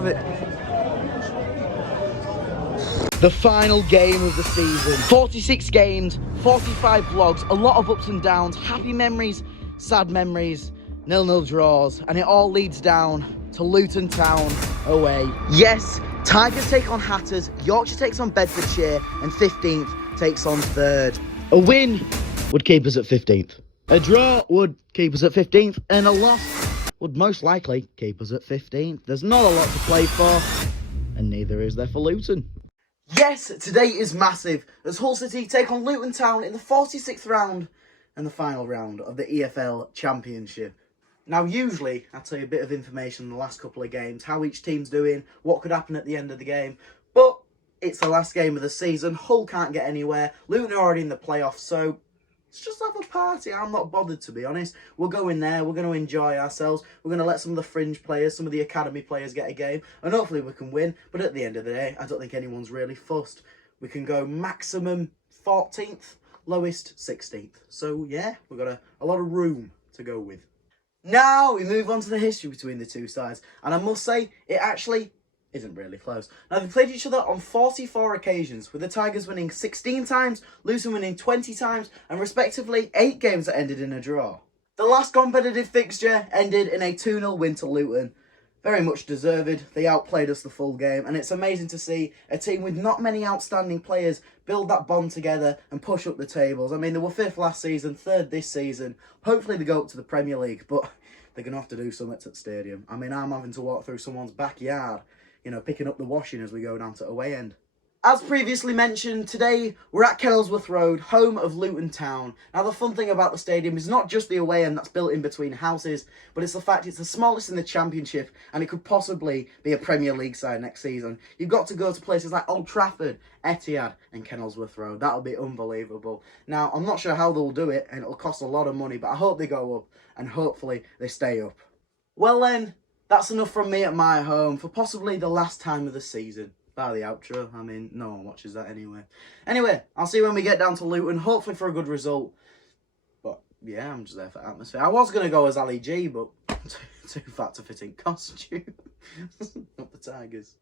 have it. The final game of the season. 46 games, 45 vlogs, a lot of ups and downs, happy memories, sad memories, 0-0 draws, and it all leads down to Luton Town away. Yes, Tigers take on Hatters, Yorkshire takes on Bedfordshire, and 15th takes on 3rd. A win would keep us at 15th. A draw would keep us at 15th, and a loss would most likely keep us at 15th. There's not a lot to play for, and neither is there for Luton. Yes, today is massive, as Hull City take on Luton Town in the 46th round and the final round of the EFL Championship. Now, usually, I tell you a bit of information in the last couple of games, how each team's doing, what could happen at the end of the game, but it's the last game of the season, Hull can't get anywhere, Luton are already in the playoffs, so let's just have a party. I'm not bothered, to be honest. We'll go in there, we're going to enjoy ourselves, we're going to let some of the fringe players, some of the academy players get a game, and hopefully we can win, but at the end of the day, I don't think anyone's really fussed. We can go maximum 14th, lowest 16th. So yeah, we've got a lot of room to go with. Now we move on to the history between the two sides, and I must say, it actually isn't really close. Now, they played each other on 44 occasions, with the Tigers winning 16 times, Luton winning 20 times, and respectively 8 games that ended in a draw. The last competitive fixture ended in a 2-0 win to Luton. Very much deserved. They outplayed us the full game, and it's amazing to see a team with not many outstanding players build that bond together and push up the tables. I mean, they were 5th last season, 3rd this season. Hopefully they go up to the Premier League, but they're going to have to do something at the stadium. I mean, I'm having to walk through someone's backyard, you know, picking up the washing as we go down to away end. As previously mentioned, today we're at Kenilworth Road, home of Luton Town. Now, the fun thing about the stadium is not just the away end that's built in between houses, but it's the fact it's the smallest in the Championship, and it could possibly be a Premier League side next season. You've got to go to places like Old Trafford, Etihad and Kenilworth Road. That'll be unbelievable. Now, I'm not sure how they'll do it, and it'll cost a lot of money, but I hope they go up, and hopefully they stay up. Well then, that's enough from me at my home for possibly the last time of the season. By the outro, I mean, no one watches that anyway. Anyway, I'll see you when we get down to Luton, hopefully for a good result. But, yeah, I'm just there for atmosphere. I was going to go as Ali G, but too fat to fit in costume. Not the Tigers.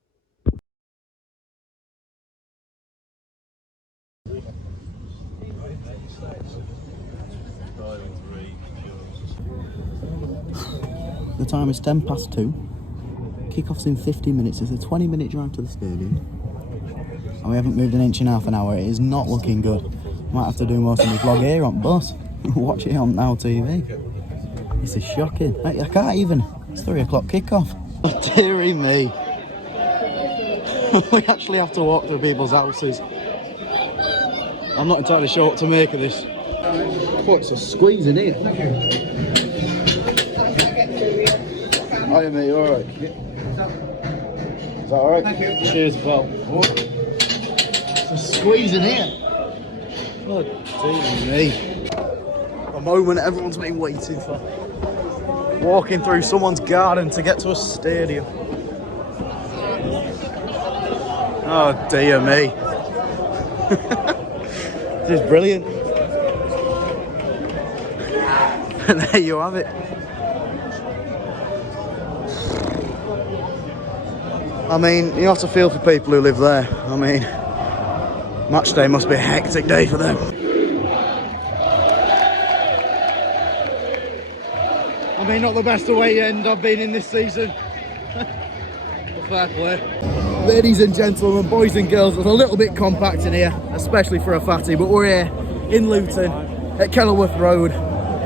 The time is 2:10. Kick-off's in 50 minutes. It's a 20-minute drive to the stadium. And we haven't moved an inch in half an hour. It is not looking good. Might have to do most of my vlog here on bus. Watch it on Now TV. This is shocking. I can't even. It's 3 o'clock kick-off. Oh, dearie me. We actually have to walk through people's houses. I'm not entirely sure what to make of this. Oh, it's a squeeze in here. Hiya mate, you alright? Is that alright? Thank you. Cheers, pal. Oh. It's a squeeze in here. Oh, dear me. A moment everyone's been waiting for. Walking through someone's garden to get to a stadium. Oh, dear me. This is brilliant. And there you have it. I mean, you have to feel for people who live there. I mean, match day must be a hectic day for them. I mean, not the best away end I've been in this season. Fair play. Ladies and gentlemen, boys and girls, it's a little bit compact in here, especially for a fatty, but we're here in Luton at Kenilworth Road,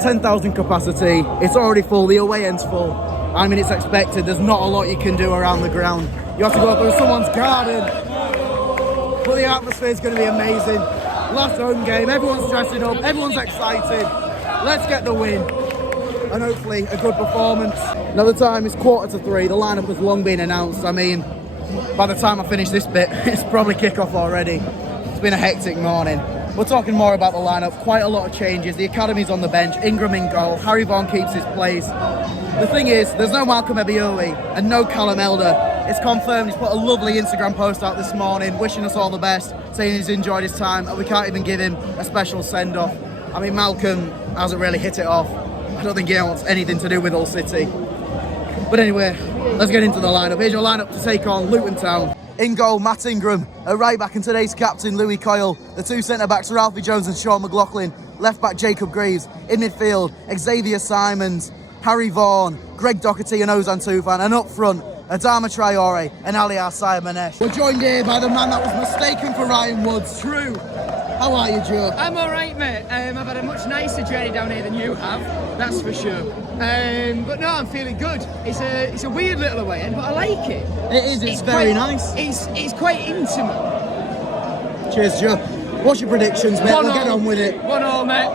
10,000 capacity. It's already full, the away end's full. I mean, it's expected, there's not a lot you can do around the ground. You have to go through someone's garden. But the atmosphere is going to be amazing. Last home game, everyone's dressing up, everyone's excited. Let's get the win. And hopefully a good performance. Now the time is 2:45. The lineup has long been announced. I mean, by the time I finish this bit, it's probably kick-off already. It's been a hectic morning. We're talking more about the lineup. Quite a lot of changes. The academy's on the bench. Ingram in goal. Harry Vaughan keeps his place. The thing is, there's no Malcolm Ebioli and no Callum Elder. It's confirmed. He's put a lovely Instagram post out this morning, wishing us all the best, saying he's enjoyed his time, and we can't even give him a special send-off. I mean, Malcolm hasn't really hit it off. I don't think he wants anything to do with Hull City. But anyway, let's get into the lineup. Here's your lineup to take on Luton Town. In goal, Matt Ingram. At right back and today's captain, Louis Coyle. The two centre-backs, Ralphie Jones and Sean McLaughlin. Left back, Jacob Greaves. In midfield, Xavier Simons, Harry Vaughan, Greg Doherty and Ozan Tufan. And up front, Adama Traore and Ali Manesh. We're joined here by the man that was mistaken for Ryan Woods, True. How are you, Joe? I'm alright, mate. I've had a much nicer journey down here than you have, that's for sure. But no, I'm feeling good. It's a weird little away end, but I like it. It is, it's very nice. It's quite intimate. Cheers, Joe. What's your predictions, mate? We'll get on with it. 1-1, mate.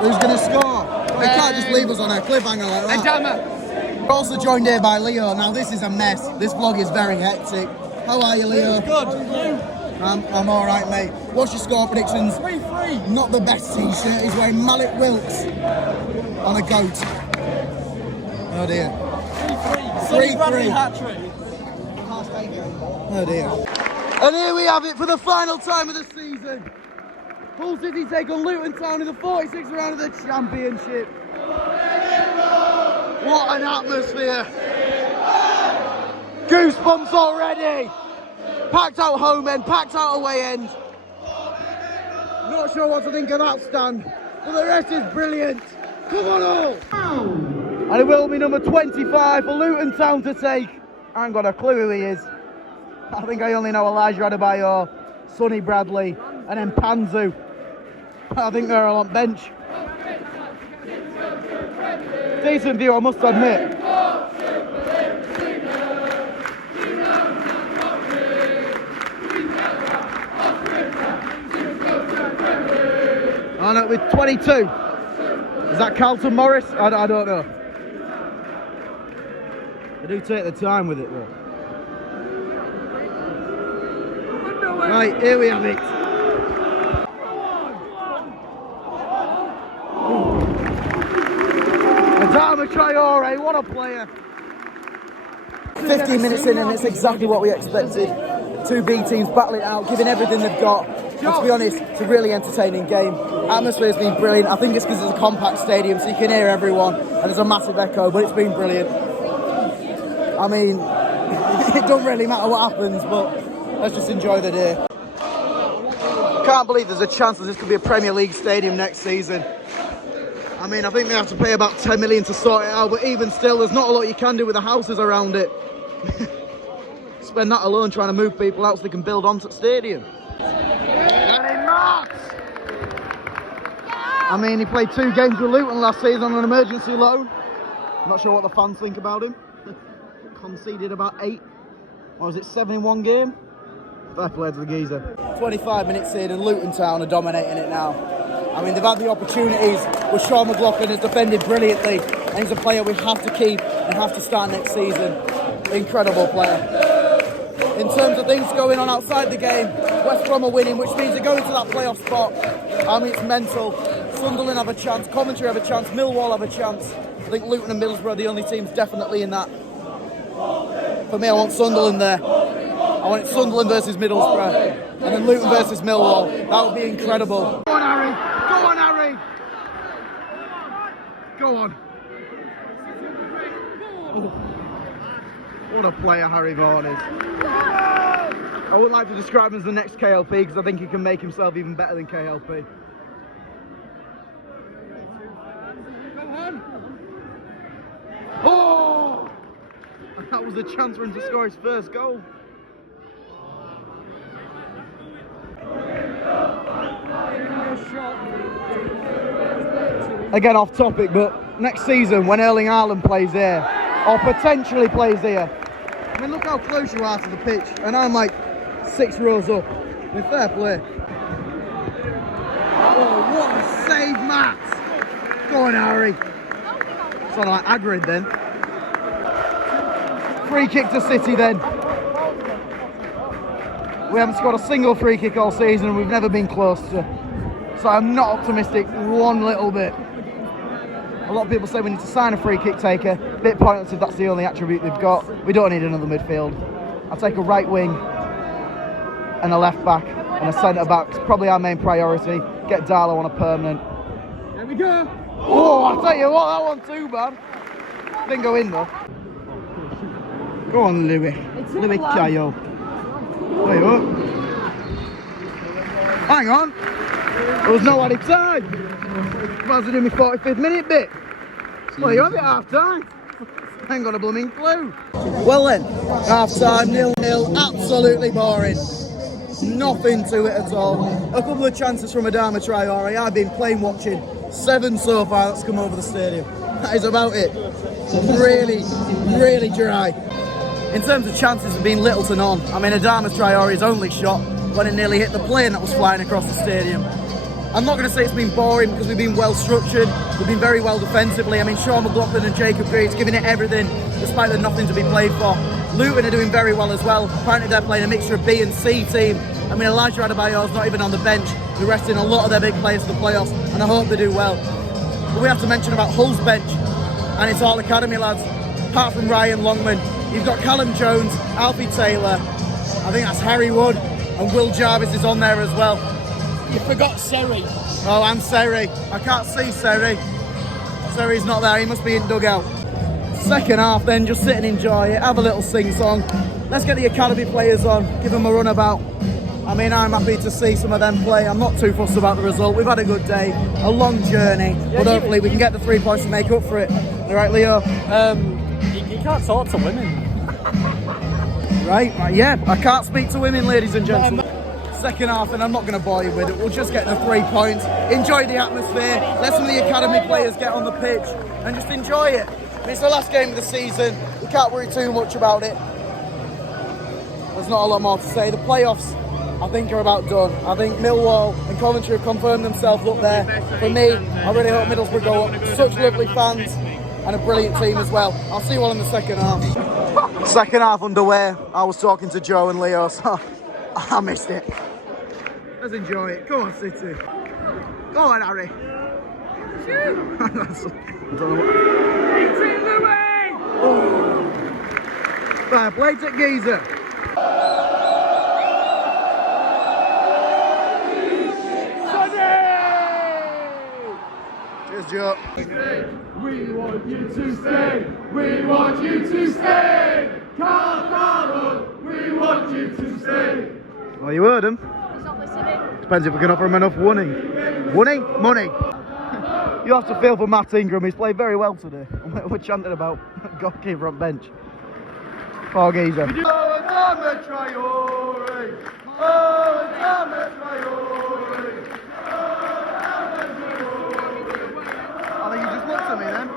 Who's going to score? They can't just leave us on a cliffhanger like that. Adama. We're also joined here by Leo. Now, this is a mess. This vlog is very hectic. How are you, Leo? Good. I'm all right, mate. What's your score predictions? 3-3. Not the best t-shirt. He's wearing Malik Wilkes on a goat. Oh dear. 3-3. 3-3. Oh dear. And here we have it for the final time of the season. Hull City take on Luton Town in the 46th round of the Championship. What an atmosphere. Goosebumps already. Packed out home end, packed out away end. Not sure what to think of that stand, but the rest is brilliant. Come on all! And it will be number 25 for Luton Town to take. I ain't got a clue who he is. I think I only know Elijah Adebayor, Sonny Bradley, and then Panzu. I think they're all on bench. Decent view, I must admit. On it with 22. Is that Carlton Morris? I don't know. They do take the time with it though. Right, here we have it. Adama Traore, what a player. 15 minutes in and it's exactly what we expected. Two B teams battling it out, giving everything they've got. And to be honest, it's a really entertaining game. Atmosphere's been brilliant. I think it's because it's a compact stadium, so you can hear everyone, and there's a massive echo, but it's been brilliant. I mean, it doesn't really matter what happens, but let's just enjoy the day. Can't believe there's a chance that this could be a Premier League stadium next season. I mean, I think they have to pay about 10 million to sort it out, but even still, there's not a lot you can do with the houses around it. Spend that alone trying to move people out so they can build onto the stadium. I mean, he played 2 games with Luton last season on an emergency loan. I'm not sure what the fans think about him. Conceded about 8, or was it 7 in one game? Fair play to the geezer. 25 minutes in and Luton Town are dominating it now. I mean, they've had the opportunities, but Sean McLaughlin has defended brilliantly, and he's a player we have to keep and have to start next season. Incredible player. In terms of things going on outside the game, West Brom are winning, which means they're going to that playoff spot. I mean, it's mental. Sunderland have a chance, Coventry have a chance, Millwall have a chance. I think Luton and Middlesbrough are the only teams definitely in that. For me, I want Sunderland there. I want it Sunderland versus Middlesbrough, and then Luton versus Millwall. That would be incredible. Go on, Harry! Go on, Harry! Go on. Oh. What a player Harry Vaughan is. I wouldn't like to describe him as the next KLP because I think he can make himself even better than KLP. Oh! And that was a chance for him to score his first goal. Again, off topic, but next season when Erling Haaland plays here, or potentially plays here, I mean, look how close you are to the pitch, and I'm like 6 rows up. With fair play. Oh, what a save, Matt! Go on, Harry. Sort of like Agrid then. Free kick to City then. We haven't scored a single free kick all season and we've never been close to. So I'm not optimistic one little bit. A lot of people say we need to sign a free kick taker. Bit pointless if that's the only attribute they've got. We don't need another midfield. I'll take a right wing and a left back and a centre back. It's probably our main priority. Get Darlow on a permanent. There we go. Oh, I'll tell you what, that wasn't too bad. Didn't go in though. Go on, Louis. Louis Cayo. There you go. Hang on. There was no added time. Might as well do my 45th minute bit. Well, you have it half time. I ain't got a blooming clue. Well then, half time, 0-0, absolutely boring. Nothing to it at all. A couple of chances from Adama Traore. I've been playing watching. 7 so far that's come over the stadium. That is about it. Really, really dry. In terms of chances, there's been little to none. I mean, Adama Traore's only shot when it nearly hit the plane that was flying across the stadium. I'm not going to say it's been boring because we've been well structured, we've been very well defensively. I mean, Sean McLaughlin and Jacob Greaves giving it everything despite there nothing to be played for. Luton are doing very well as well. Apparently they're playing a mixture of B and C team. I mean, Elijah Adebayor's not even on the bench. They're resting a lot of their big players for the playoffs, and I hope they do well. But we have to mention about Hull's bench, and it's all academy lads. Apart from Ryan Longman, you've got Callum Jones, Alfie Taylor, I think that's Harry Wood, and Will Jarvis is on there as well. You forgot Seri. Oh, and Seri. I can't see Seri. Seri's not there, he must be in dugout. Second half then, just sit and enjoy it, have a little sing-song. Let's get the academy players on, give them a run about. I mean, I'm happy to see some of them play. I'm not too fussed about the result. We've had a good day, a long journey, but hopefully we can get the 3 points to make up for it. All right, Leo? You can't talk to women. Right, yeah, I can't speak to women, ladies and gentlemen. Second half, and I'm not going to bore you with it. We'll just get the 3 points, enjoy the atmosphere, let some of the academy players get on the pitch, and just enjoy it. It's the last game of the season. We can't worry too much about it. There's not a lot more to say. The playoffs, I think, are about done. I think Millwall and Coventry have confirmed themselves up there. For me, I really hope Middlesbrough go up. Such lovely fans and a brilliant team as well. I'll see you all in the second half. Second half underway. I was talking to Joe and Leo, so I missed it. Let's enjoy it. Come on, City. Go on, Harry. Shoot! I don't know what. Oh. Fair play to Geezer. Cheers, Joe. We want you to stay. We want you to stay. Carl, we want you to stay. Well, you heard him. He's not listening. Depends if we can offer him enough money. Money. You have to feel for Matt Ingram. He's played very well today. We're chanting about goalkeeper on bench. Poor geezer. I think he just looked at me then.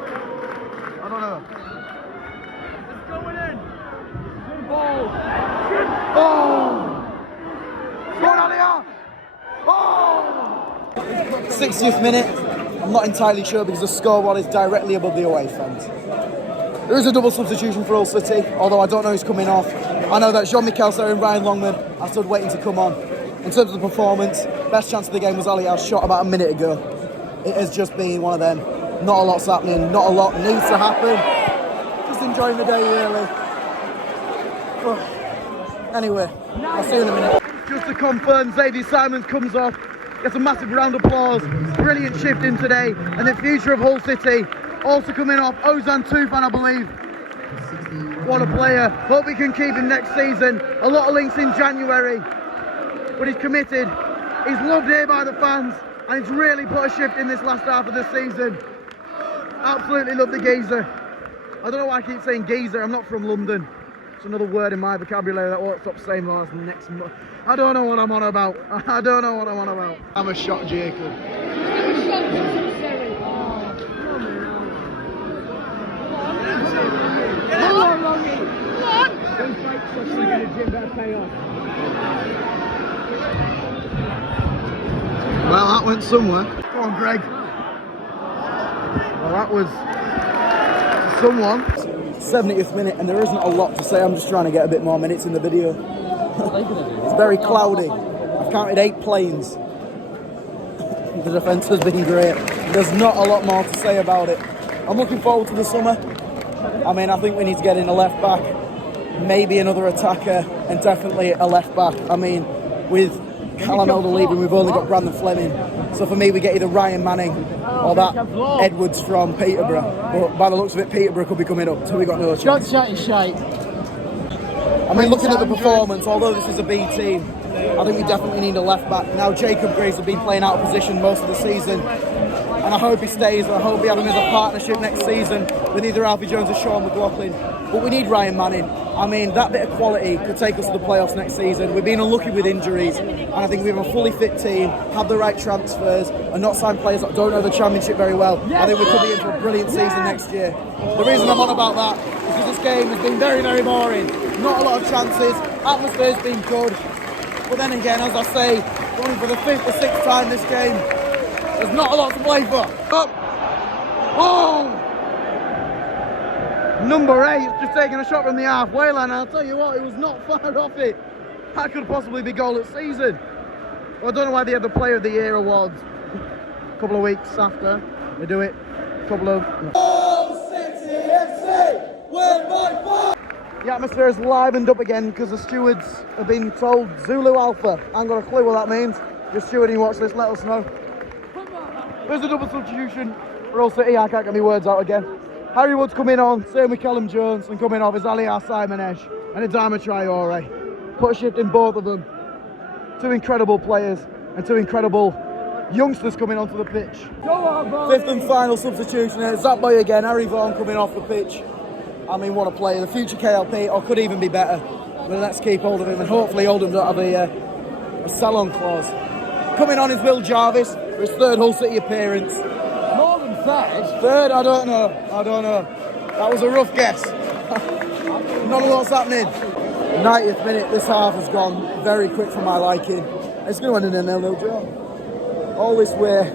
I don't know. It's going in. Good ball. Oh! Go on, Aliyah! Oh! 60th minute. I'm not entirely sure because the scoreboard is directly above the away fans. There is a double substitution for Hull City, although I don't know who's coming off. I know that Jean-Michel Serre and Ryan Longman are stood waiting to come on. In terms of the performance, best chance of the game was Aliyah's shot about a minute ago. It has just been one of them. Not a lot's happening, not a lot needs to happen. Just enjoying the day really. But anyway, I'll see you in a minute. Just to confirm, Zadie Simons comes off. Gets a massive round of applause. Brilliant shift in today. And the future of Hull City. Also coming off, Ozan Tufan, I believe. What a player. Hope we can keep him next season. A lot of links in January. But he's committed. He's loved here by the fans. And he's really put a shift in this last half of the season. Absolutely love the geezer. I don't know why I keep saying geezer. I'm not from London. It's another word in my vocabulary that I won't stop saying last next month. I don't know what I'm on about. I'm a shot, Jacob. Come on, Ronnie. Come on. Don't fight so quick in the gym, better pay off. Well, that went somewhere. Come on, Greg. Well, that was someone. 70th minute, and there isn't a lot to say. I'm just trying to get a bit more minutes in the video. It's very cloudy. I've counted 8 planes. The defence has been great. There's not a lot more to say about it. I'm looking forward to the summer. I mean, I think we need to get in a left back, maybe another attacker, and definitely a left back. I mean, with Callum Elder leaving, we've only got Brandon Fleming. So for me, we get either Ryan Manning or that Edwards from Peterborough. But by the looks of it, Peterborough could be coming up, so we got no chance. Don't chat shite. I mean, looking at the performance, although this is a B team, I think we definitely need a left back. Now, Jacob Grace has been playing out of position most of the season, and I hope he stays, and I hope we have him as a partnership next season with either Alfie Jones or Sean McLaughlin. But we need Ryan Manning. I mean, that bit of quality could take us to the playoffs next season. We've been unlucky with injuries, and I think we have a fully fit team, have the right transfers, and not sign players that don't know the Championship very well. I think we could be in for a brilliant season next year. The reason I'm on about that is because this game has been very, very boring. Not a lot of chances, atmosphere's been good. But then again, as I say, going for the 5th or 6th time this game, there's not a lot to play for. Oh! Number 8 just taking a shot from the halfway line. I'll tell you what, it was not far off it. That could possibly be goal of season. Well, I don't know why they have the Player of the Year awards a couple of weeks after they do it. A couple of... City FC, win by 5! The atmosphere is livened up again because the stewards have been told Zulu Alpha. I haven't got a clue what that means. If you're stewarding, watch this, let us know. There's a double substitution for Hull City. I can't get my words out again. Harry Wood's coming on, same with Callum Jones, and coming off is Aliar Simonesh and Adama Traore. Put a shift in both of them. Two incredible players and two incredible youngsters coming onto the pitch. Go on, boy. 5th and final substitution. It's that boy again, Harry Vaughan coming off the pitch. I mean, what a player. The future KLP, or could even be better. But let's keep hold of him, and hopefully Oldham don't have a sell-on clause. Coming on is Will Jarvis for his 3rd Hull City appearance. More than 3rd? 3rd? I don't know. That was a rough guess. Not a lot's happening. 90th minute, this half has gone very quick for my liking. It's going to end in a 0-0 draw. All this way,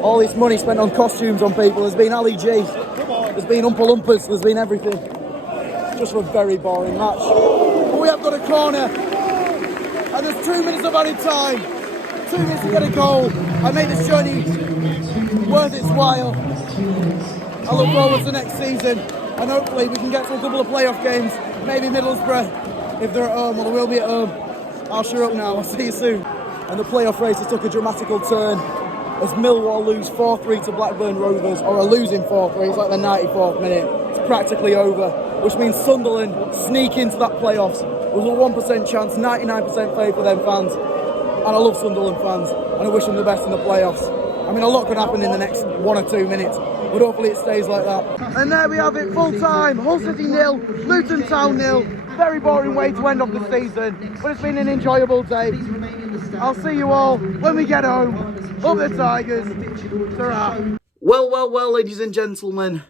all this money spent on costumes on people. There's been Ali G, there's been Oompa Loompas, there's been everything. Just a very boring match. But we have got a corner, and there's 2 minutes of added time. 2 minutes to get a goal. I made this journey worth its while. I look forward to next season, and hopefully we can get to a couple of playoff games. Maybe Middlesbrough, if they're at home, or they will be at home. I'll shut up now. I'll see you soon. And the playoff races took a dramatical turn as Millwall lose 4-3 to Blackburn Rovers, or are losing 4-3. It's like the 94th minute. It's practically over, which means Sunderland sneak into that playoffs. There's a 1% chance, 99% favour for them fans. And I love Sunderland fans, and I wish them the best in the playoffs. I mean, a lot could happen in the next 1 or 2 minutes, but hopefully it stays like that. And there we have it, full time. Hull City 0, Luton Town 0. Very boring way to end off the season, but it's been an enjoyable day. I'll see you all when we get home. Up the Tigers. Ta-ra. Well, ladies and gentlemen.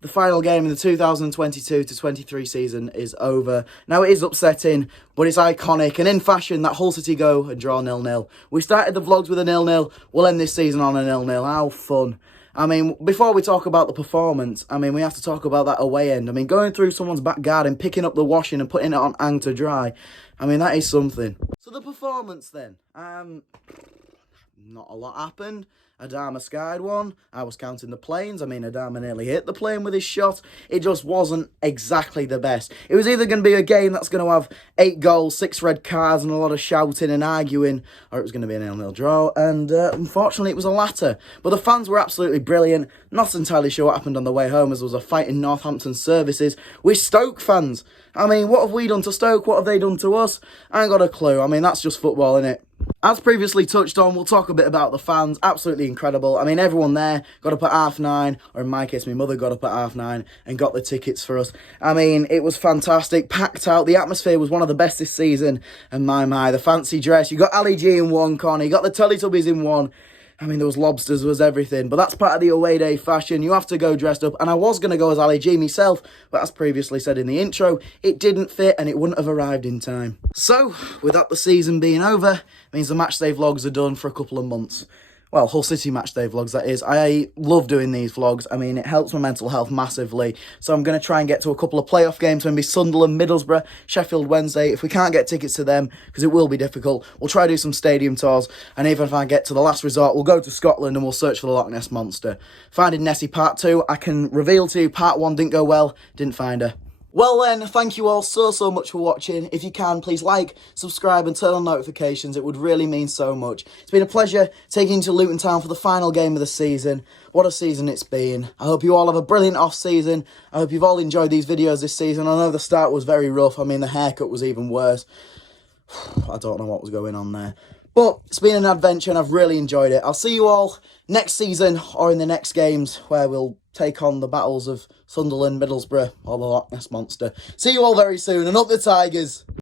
The final game in the 2022-23 season is over. Now, it is upsetting, but it's iconic. And in fashion, that Hull City go and draw 0-0. We started the vlogs with a 0-0. We'll end this season on a 0-0. How fun. I mean, before we talk about the performance, I mean, we have to talk about that away end. I mean, going through someone's back garden, picking up the washing and putting it on hang to dry. I mean, that is something. So the performance then. Not a lot happened. Adama skied one. I was counting the planes. I mean, Adama nearly hit the plane with his shot. It just wasn't exactly the best. It was either going to be a game that's going to have 8 goals, 6 red cards and a lot of shouting and arguing, or it was going to be a 0-0 draw, and unfortunately it was a latter. But the fans were absolutely brilliant. Not entirely sure what happened on the way home, as there was a fight in Northampton services with Stoke fans. I mean, what have we done to Stoke? What have they done to us? I ain't got a clue. I mean, that's just football, innit? As previously touched on, we'll talk a bit about the fans. Absolutely incredible. I mean, everyone there got up at 9:30, or in my case, my mother got up at 9:30 and got the tickets for us. I mean, it was fantastic, packed out. The atmosphere was one of the best this season. And my, the fancy dress. You got Ali G in one corner, you got the Teletubbies in one. I mean, there was lobsters, there was everything. But that's part of the away day fashion. You have to go dressed up. And I was going to go as Ali G myself. But as previously said in the intro, it didn't fit and it wouldn't have arrived in time. So, with that the season being over, means the matchday vlogs are done for a couple of months. Well, Hull City Matchday vlogs, that is. I love doing these vlogs. I mean, it helps my mental health massively. So I'm going to try and get to a couple of playoff games. Maybe Sunderland, Middlesbrough, Sheffield Wednesday. If we can't get tickets to them, because it will be difficult, we'll try to do some stadium tours. And even if I get to the last resort, we'll go to Scotland and we'll search for the Loch Ness Monster. Finding Nessie Part 2, I can reveal to you, Part 1 didn't go well, didn't find her. Well then, thank you all so much for watching. If you can, please like, subscribe and turn on notifications. It would really mean so much. It's been a pleasure taking you to Luton Town for the final game of the season. What a season it's been. I hope you all have a brilliant off-season. I hope you've all enjoyed these videos this season. I know the start was very rough. I mean, the haircut was even worse. I don't know what was going on there. But it's been an adventure and I've really enjoyed it. I'll see you all next season or in the next games where we'll take on the battles of Sunderland, Middlesbrough or the Loch Ness Monster. See you all very soon and up the Tigers!